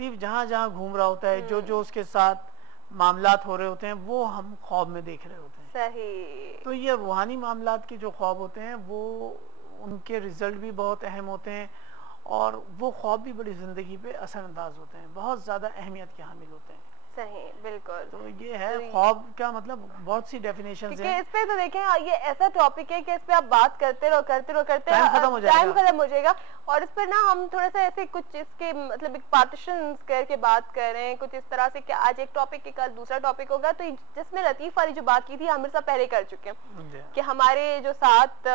Detective جہاں جہاں گھوم رہا ہوتا ہے, جو جو اس کے ساتھ معاملات ہو رہے ہوتے ہیں وہ ہم خواب میں دیکھ رہے ہوتے ہیں. صحیح. تو یہ روحانی معاملات کے جو خواب ہوتے ہیں وہ ان کے رزلٹ بھی بہت اہم ہوتے ہیں, اور وہ خواب بھی بڑی زندگی پہ اثر انداز ہوتے ہیں, بہت زیادہ اہمیت کے حامل ہوتے ہیں. صحیح, بالکل. تو یہ ہے خواب کا مطلب, بہت سی ڈیفینیشنز ہیں. اس پہ تو دیکھیں یہ ایسا ٹاپک ہے کہ اس پہ آپ بات کرتے رہو ٹائم ختم ہو جائے گا, اور اس پر نا ہم تھوڑا سا ایسے کچھ اس کے مطلب ایک پارٹیشنز کر کے بات کر رہے ہیں کچھ اس طرح سے کہ آج ایک ٹاپک کے کل دوسرا ٹاپک ہوگا. تو جس میں لطیف والی جو بات کی تھی عامر صاحب پہلے کر چکے ہیں کہ ہمارے جو ساتھ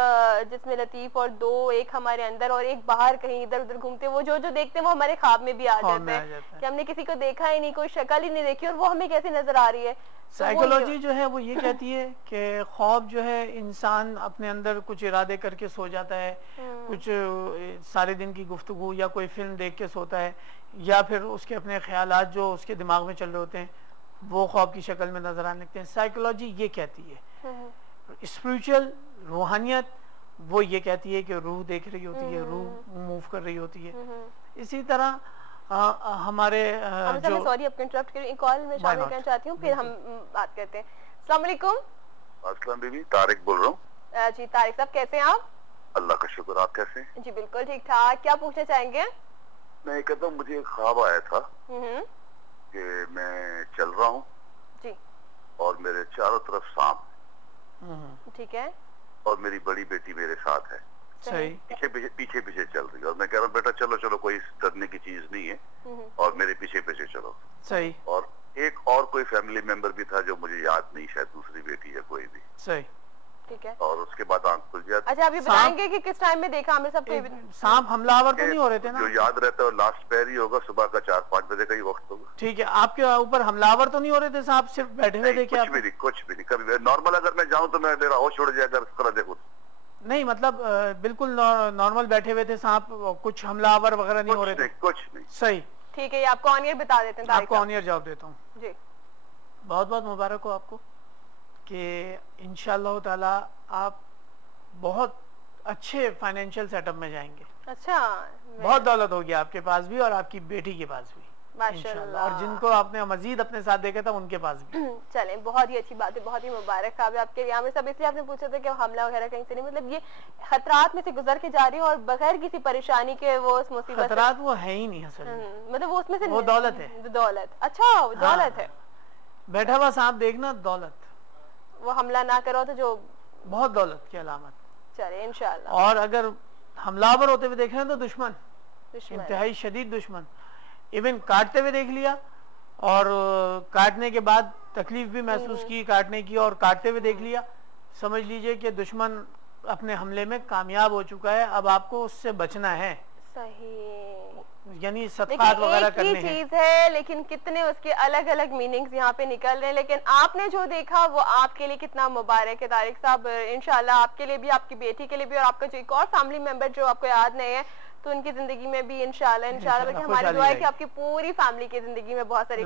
جس میں لطیف اور دو, ایک ہمارے اندر اور ایک باہر کہیں ادھر ادھر گھومتے, وہ جو جو دیکھتے ہیں وہ ہمارے خواب میں بھی آ جاتے ہیں کہ ہم نے کسی کو دیکھا ہی نہیں, کوئی شکل ہی نہیں دیکھی, اور وہ ہمیں کیسے نظر آ رہی ہے. سائیکولوجی جو ہے وہ یہ کہتی ہے کہ خواب جو ہے انسان اپنے اندر کچھ ارادے کر کے سو جاتا ہے, کچھ سارے دن کی گفتگو یا کوئی فلم دیکھ کے سوتا ہے, یا پھر اس کے اپنے خیالات جو اس کے دماغ میں چل رہے ہوتے ہیں وہ خواب کی شکل میں نظر آنے لگتے ہیں. سائیکولوجی یہ کہتی ہے. اسپریچول روحانیت وہ یہ کہتی ہے کہ روح دیکھ رہی ہوتی ہے, روح موو کر رہی ہوتی ہے. اسی طرح ہمارے جو سوری آپ کو انٹرپٹ کریں, ایک کال میں شامل کرنا چاہتی ہوں, پھر ہم بات کرتے ہیں. السلام علیکم. السلام بیوی, طارق بول رہا ہوں. جی طارق صاحب کیسے ہیں آپ؟ اللہ کا شکر, آپ کیسے ہیں؟ جی بالکل ٹھیک ٹھاک. کیا پوچھنا چاہیں گے؟ میں یہ کہتا ہوں مجھے ایک خواب آیا تھا کہ میں چل رہا ہوں جی, اور میرے چاروں طرف سانپ, ٹھیک ہے, اور میری بڑی بیٹی میرے ساتھ ہے, پیچھے پیچھے چل رہی ہے, اور میں کہہ رہا ہوں بیٹا چلو چلو کوئی ڈرنے کی چیز نہیں ہے, اور میرے پیچھے پیچھے چلو. صحیح. اور ایک اور کوئی فیملی ممبر بھی تھا جو مجھے یاد نہیں, شاید دوسری بیٹی یا کوئی بھی. صحیح, ٹھیک ہے. اور اس کے بعد آنکھ کھل جاتی. اچھا ابھی بتائیں گے کہ کس ٹائم میں دیکھا عامر صاحب کو سانپ حملہ آور تو نہیں ہو رہے تھے نا؟ جو یاد رہتا ہے لاسٹ پیر ہی ہوگا, صبح کا 4-5 بجے کا ہی وقت ہوگا. ٹھیک ہے, آپ کے اوپر حملہ آور تو نہیں ہو رہے تھے صاحب, صرف بیٹھے ہوئے دیکھے آپ؟ کچھ بھی نہیں. کبھی نارمل اگر میں جاؤں تو میں میرا ہوش اڑ جائے گا اس طرح دیکھوں. نہیں مطلب بالکل نارمل بیٹھے ہوئے تھے سانپ, کچھ حملہ آور وغیرہ نہیں ہو رہے تھے؟ کچھ نہیں. صحیح, ٹھیک ہے. یہ آپ کو آن ایئر بتا دیتے ہیں, آپ کو آن ایئر جواب دیتا ہوں. جی بہت بہت مبارک ہو آپ کو کہ انشاءاللہ تعالی آپ بہت اچھے فائنینشیل سیٹ اپ میں جائیں گے. اچھا, بہت دولت ہوگی آپ کے پاس بھی اور آپ کی بیٹی کے پاس بھی ماشاءاللہ, اور جن کو آپ نے مزید اپنے ساتھ دیکھا تھا ان کے پاس بھی. چلیں بہت ہی اچھی بات ہے, بہت ہی مبارک خواب ہے آپ کے لیے. عامر صاحب اس لیے آپ نے پوچھا تھا کہ حملہ وغیرہ کہیں سے نہیں, مطلب یہ خطرات میں سے گزر کے جا رہی ہوں اور بغیر کسی پریشانی کے وہ اس مصیبت, خطرات وہ ہے ہی نہیں اصل میں, مطلب وہ اس میں سے وہ دولت ہے. دولت, اچھا دولت ہے. بیٹھا ہوا سانپ دیکھنا دولت, وہ حملہ نہ کرو تو جو بہت دولت کی علامت. چلے انشاءاللہ. اور اگر حملہ آور ہوتے ہوئے دیکھ رہے ہیں تو دشمن, انتہائی شدید دشمن. ایون کاٹتے ہوئے دیکھ لیا اور کاٹنے کے بعد تکلیف بھی محسوس کی کاٹنے کی, اور کاٹتے ہوئے دیکھ لیا, سمجھ لیجئے کہ دشمن اپنے حملے میں کامیاب ہو چکا ہے, اب آپ کو اس سے بچنا ہے. صحیح, یعنی صدقات وغیرہ کرنے ہیں. ایک ہی چیز ہے لیکن کتنے اس کے الگ الگ میننگز یہاں پہ نکل رہے ہیں, لیکن آپ نے جو دیکھا وہ آپ کے لیے کتنا مبارک ہے طارق صاحب. انشاءاللہ آپ کے لیے بھی, آپ کی بیٹی کے لیے بھی, اور آپ کا جو ایک اور فیملی ممبر جو آپ کو یاد نہیں ہے تو ان کی زندگی میں بھی انشاءاللہ بلکہ ہماری دعا ہے کہ آپ کی پوری فیملی کی زندگی میں بہت ساری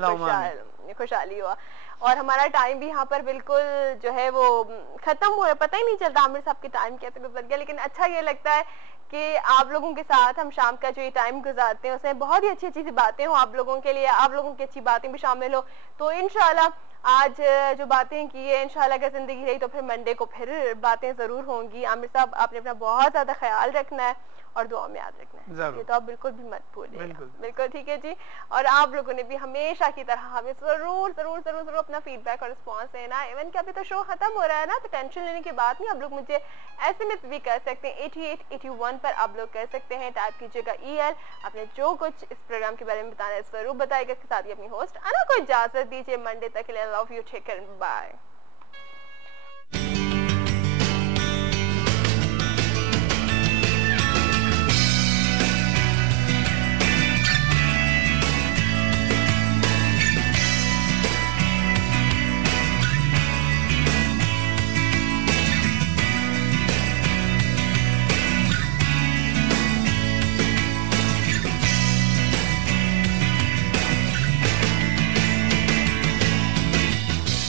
خوشحالی ہوا. اور ہمارا ٹائم بھی یہاں پر بالکل جو ہے وہ ختم ہوا ہے, پتہ ہی نہیں چلتا عامر صاحب کی ٹائم کیسے گزر گیا, لیکن اچھا یہ لگتا ہے کہ آپ لوگوں کے ساتھ ہم شام کا جو یہ ٹائم گزارتے ہیں اس میں بہت ہی اچھی اچھی باتیں ہوں آپ لوگوں کے لیے, آپ لوگوں کی اچھی باتیں بھی شامل ہو. تو انشاءاللہ آج جو باتیں کی ہے انشاءاللہ اگر زندگی رہی تو پھر منڈے کو پھر باتیں ضرور ہوں گی. عامر صاحب آپ نے اپنا بہت زیادہ خیال رکھنا ہے اور دعا میں یاد رکھنا ہے, یہ تو آپ بالکل بھی مت بھولیں. بالکل ٹھیک ہے جی. اور آپ لوگوں نے بھی ہمیشہ کی طرح ہمیں ضرور ضرور ضرور ضرور اپنا فیڈ بیک اور رسپانس دینا. ایون کہ ابھی تو شو ختم ہو رہا ہے نا, تو ٹینشن لینے کی بات نہیں, آپ لوگ مجھے SMS بھی کر سکتے ہیں 8881 پر آپ لوگ کر سکتے ہیں. ٹائپ کیجیے گا EL, آپ نے جو کچھ اس پروگرام کے بارے میں بتانا ہے ضرور بتائے گا. اس کے ساتھ ہی اپنی ہوسٹ انا کو اجازت دیجیے منڈے تک کے لیے. Love you, take care, bye.